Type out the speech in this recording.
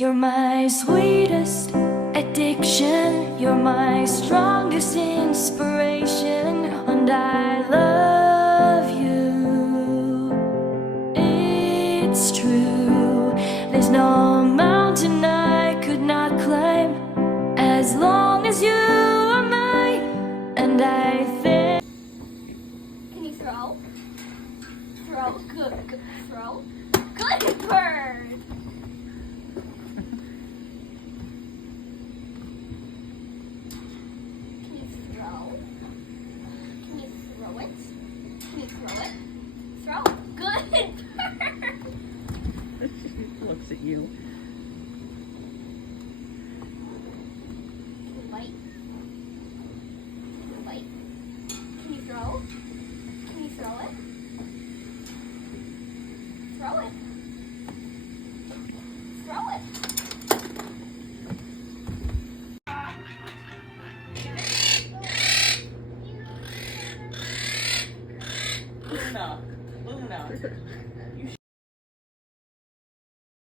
You're my sweetest addiction, you're my strongest inspiration, and I love you. It's true, there's no mountain I could not climb as long as you are mine, and I think. Can you throw? Throw. Good. Good. Throw. Good bird. Can you throw? Can you throw it? Can you throw it? Throw. Good bird. Looks at you. Can you bite? Can you bite? Can you throw? Can you throw it? Throw it. Throw it. Luna.